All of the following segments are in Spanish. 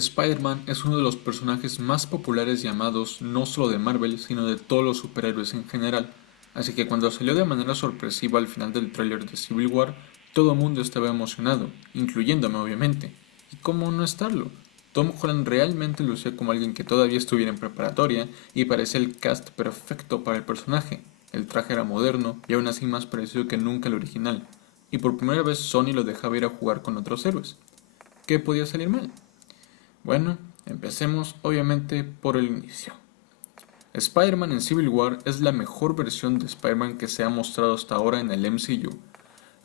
Spider-Man es uno de los personajes más populares y amados no solo de Marvel, sino de todos los superhéroes en general, así que cuando salió de manera sorpresiva al final del tráiler de Civil War, todo el mundo estaba emocionado, incluyéndome obviamente. ¿Y cómo no estarlo? Tom Holland realmente lucía como alguien que todavía estuviera en preparatoria y parecía el cast perfecto para el personaje. El traje era moderno y aún así más parecido que nunca el original, y por primera vez Sony lo dejaba ir a jugar con otros héroes. ¿Qué podía salir mal? Bueno, empecemos obviamente por el inicio. Spider-Man en Civil War es la mejor versión de Spider-Man que se ha mostrado hasta ahora en el MCU,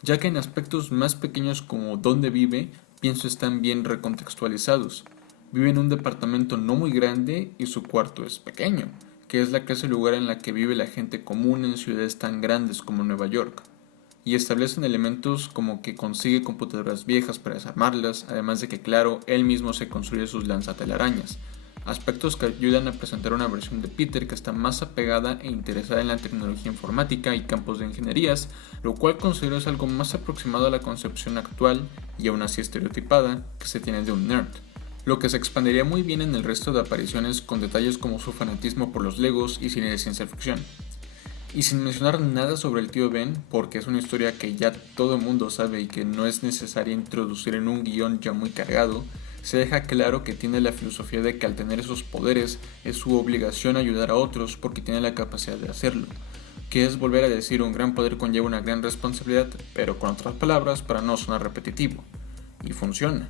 ya que en aspectos más pequeños como dónde vive, pienso están bien recontextualizados. Vive en un departamento no muy grande y su cuarto es pequeño, que es la clase de lugar en la que vive la gente común en ciudades tan grandes como Nueva York, y establecen elementos como que consigue computadoras viejas para desarmarlas, además de que claro, él mismo se construye sus lanzatelarañas, aspectos que ayudan a presentar una versión de Peter que está más apegada e interesada en la tecnología informática y campos de ingenierías, lo cual considero es algo más aproximado a la concepción actual y aún así estereotipada que se tiene de un nerd, lo que se expandiría muy bien en el resto de apariciones con detalles como su fanatismo por los Legos y cine de ciencia ficción. Y sin mencionar nada sobre el tío Ben, porque es una historia que ya todo el mundo sabe y que no es necesaria introducir en un guión ya muy cargado, se deja claro que tiene la filosofía de que al tener esos poderes es su obligación ayudar a otros porque tiene la capacidad de hacerlo, que es volver a decir un gran poder conlleva una gran responsabilidad, pero con otras palabras para no sonar repetitivo. Y funciona.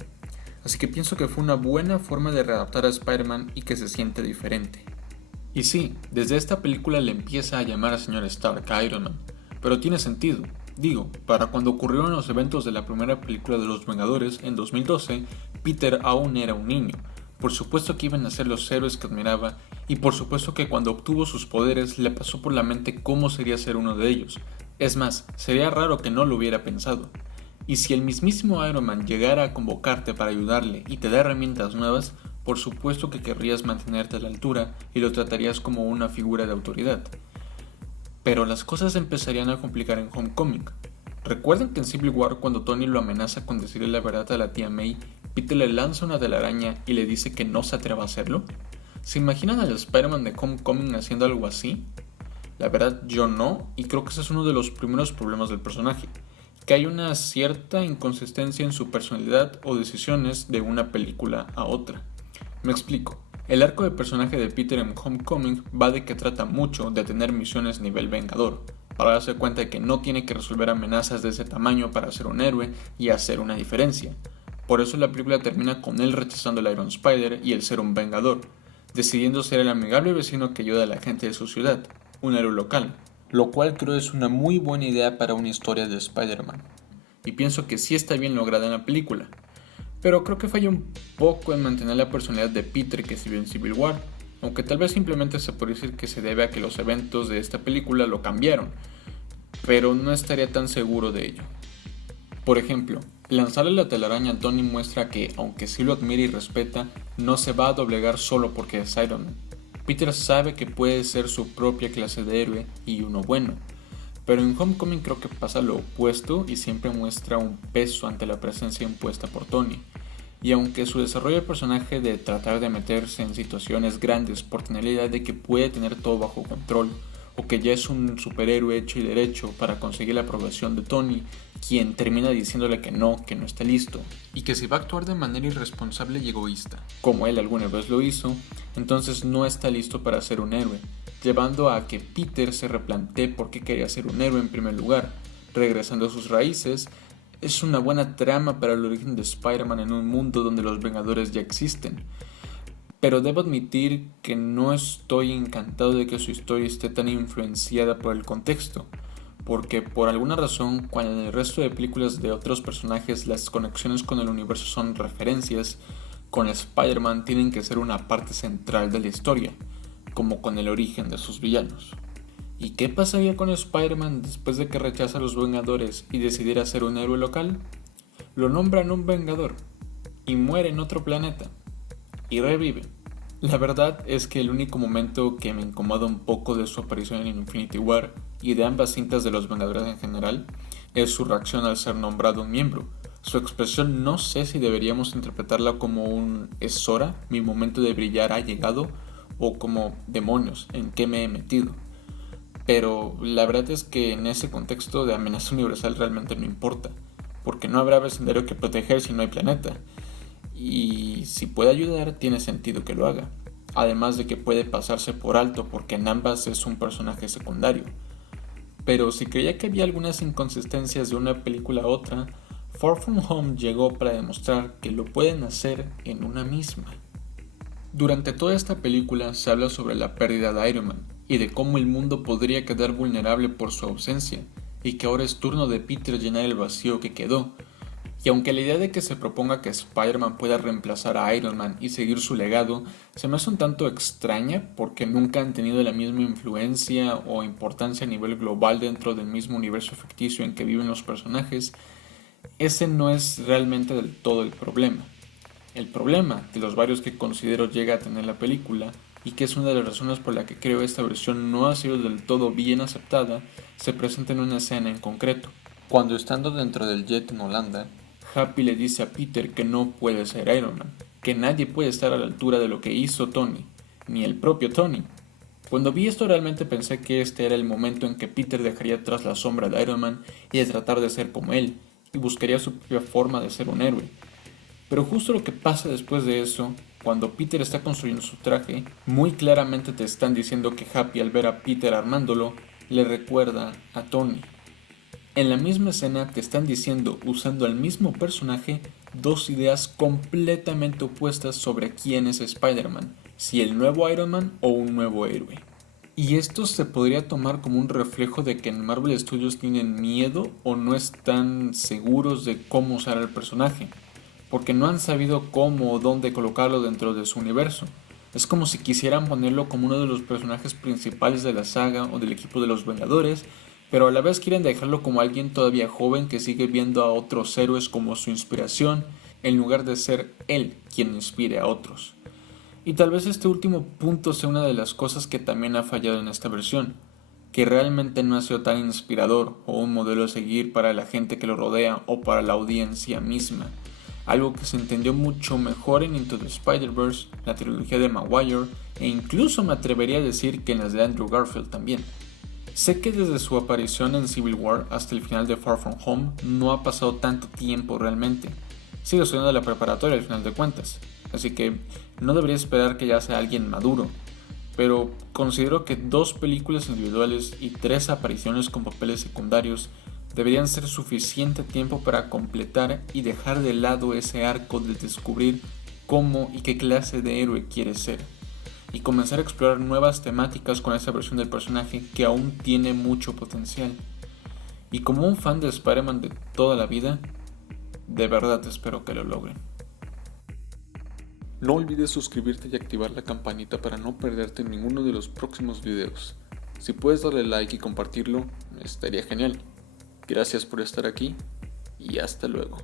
Así que pienso que fue una buena forma de readaptar a Spider-Man y que se siente diferente. Y sí, desde esta película le empieza a llamar a señor Stark a Iron Man, pero tiene sentido. Digo, para cuando ocurrieron los eventos de la primera película de los Vengadores en 2012, Peter aún era un niño. Por supuesto que iban a ser los héroes que admiraba, y por supuesto que cuando obtuvo sus poderes le pasó por la mente cómo sería ser uno de ellos. Es más, sería raro que no lo hubiera pensado. Y si el mismísimo Iron Man llegara a convocarte para ayudarle y te da herramientas nuevas, por supuesto que querrías mantenerte a la altura y lo tratarías como una figura de autoridad. Pero las cosas empezarían a complicar en Homecoming. ¿Recuerdan que en Civil War cuando Tony lo amenaza con decirle la verdad a la tía May, Peter le lanza una telaraña y le dice que no se atreva a hacerlo? ¿Se imaginan al Spider-Man de Homecoming haciendo algo así? La verdad yo no, y creo que ese es uno de los primeros problemas del personaje, que hay una cierta inconsistencia en su personalidad o decisiones de una película a otra. Me explico. El arco de personaje de Peter en Homecoming va de que trata mucho de tener misiones nivel Vengador, para darse cuenta de que no tiene que resolver amenazas de ese tamaño para ser un héroe y hacer una diferencia. Por eso la película termina con él rechazando el Iron Spider y el ser un Vengador, decidiendo ser el amigable vecino que ayuda a la gente de su ciudad, un héroe local, lo cual creo es una muy buena idea para una historia de Spider-Man. Y pienso que sí está bien lograda en la película, pero creo que falla un poco en mantener la personalidad de Peter que se vio en Civil War, aunque tal vez simplemente se puede decir que se debe a que los eventos de esta película lo cambiaron, pero no estaría tan seguro de ello. Por ejemplo, lanzarle la telaraña a Tony muestra que, aunque sí lo admira y respeta, no se va a doblegar solo porque es Iron Man. Peter sabe que puede ser su propia clase de héroe y uno bueno, pero en Homecoming creo que pasa lo opuesto y siempre muestra un peso ante la presencia impuesta por Tony. Y aunque su desarrollo de personaje de tratar de meterse en situaciones grandes por tener la idea de que puede tener todo bajo control, o que ya es un superhéroe hecho y derecho para conseguir la aprobación de Tony, quien termina diciéndole que no está listo, y que si va a actuar de manera irresponsable y egoísta, como él alguna vez lo hizo, entonces no está listo para ser un héroe, llevando a que Peter se replantee por qué quería ser un héroe en primer lugar, regresando a sus raíces. Es una buena trama para el origen de Spider-Man en un mundo donde los Vengadores ya existen. Pero debo admitir que no estoy encantado de que su historia esté tan influenciada por el contexto, porque por alguna razón, cuando en el resto de películas de otros personajes las conexiones con el universo son referencias, con Spider-Man tienen que ser una parte central de la historia, como con el origen de sus villanos. ¿Y qué pasaría con Spider-Man después de que rechaza a los Vengadores y decidiera ser un héroe local? Lo nombran un Vengador y muere en otro planeta y revive. La verdad es que el único momento que me incomoda un poco de su aparición en Infinity War y de ambas cintas de los Vengadores en general es su reacción al ser nombrado un miembro, Su expresión no sé si deberíamos interpretarla como un "es hora, mi momento de brillar ha llegado" o como "demonios, ¿en qué me he metido?". Pero la verdad es que en ese contexto de amenaza universal realmente no importa, porque no habrá vecindario que proteger si no hay planeta. Y si puede ayudar, tiene sentido que lo haga. Además de que puede pasarse por alto porque en ambas es un personaje secundario. Pero si creía que había algunas inconsistencias de una película a otra, Far From Home llegó para demostrar que lo pueden hacer en una misma. Durante toda esta película se habla sobre la pérdida de Iron Man y de cómo el mundo podría quedar vulnerable por su ausencia, y que ahora es turno de Peter llenar el vacío que quedó. Y aunque la idea de que se proponga que Spider-Man pueda reemplazar a Iron Man y seguir su legado se me hace un tanto extraña porque nunca han tenido la misma influencia o importancia a nivel global dentro del mismo universo ficticio en que viven los personajes, ese no es realmente del todo el problema. El problema, de los varios que considero llega a tener la película, y que es una de las razones por la que creo esta versión no ha sido del todo bien aceptada, se presenta en una escena en concreto. Cuando estando dentro del jet en Holanda, Happy le dice a Peter que no puede ser Iron Man, que nadie puede estar a la altura de lo que hizo Tony, ni el propio Tony. Cuando vi esto realmente pensé que este era el momento en que Peter dejaría atrás la sombra de Iron Man y de tratar de ser como él, y buscaría su propia forma de ser un héroe. Pero justo lo que pasa después de eso, cuando Peter está construyendo su traje, muy claramente te están diciendo que Happy, al ver a Peter armándolo, le recuerda a Tony. En la misma escena te están diciendo, usando al mismo personaje, dos ideas completamente opuestas sobre quién es Spider-Man, si el nuevo Iron Man o un nuevo héroe. Y esto se podría tomar como un reflejo de que en Marvel Studios tienen miedo o no están seguros de cómo usar al personaje, porque no han sabido cómo o dónde colocarlo dentro de su universo. Es como si quisieran ponerlo como uno de los personajes principales de la saga o del equipo de los Vengadores, pero a la vez quieren dejarlo como alguien todavía joven que sigue viendo a otros héroes como su inspiración, en lugar de ser él quien inspire a otros. Y tal vez este último punto sea una de las cosas que también ha fallado en esta versión, que realmente no ha sido tan inspirador o un modelo a seguir para la gente que lo rodea o para la audiencia misma. Algo que se entendió mucho mejor en Into the Spider-Verse, la trilogía de Maguire, e incluso me atrevería a decir que en las de Andrew Garfield también. Sé que desde su aparición en Civil War hasta el final de Far From Home no ha pasado tanto tiempo realmente. Sigue estudiando la preparatoria al final de cuentas, así que no debería esperar que ya sea alguien maduro, pero considero que 2 películas individuales y 3 apariciones con papeles secundarios deberían ser suficiente tiempo para completar y dejar de lado ese arco de descubrir cómo y qué clase de héroe quiere ser, y comenzar a explorar nuevas temáticas con esta versión del personaje que aún tiene mucho potencial. Y como un fan de Spider-Man de toda la vida, de verdad espero que lo logren. No olvides suscribirte y activar la campanita para no perderte ninguno de los próximos videos. Si puedes darle like y compartirlo, estaría genial. Gracias por estar aquí y hasta luego.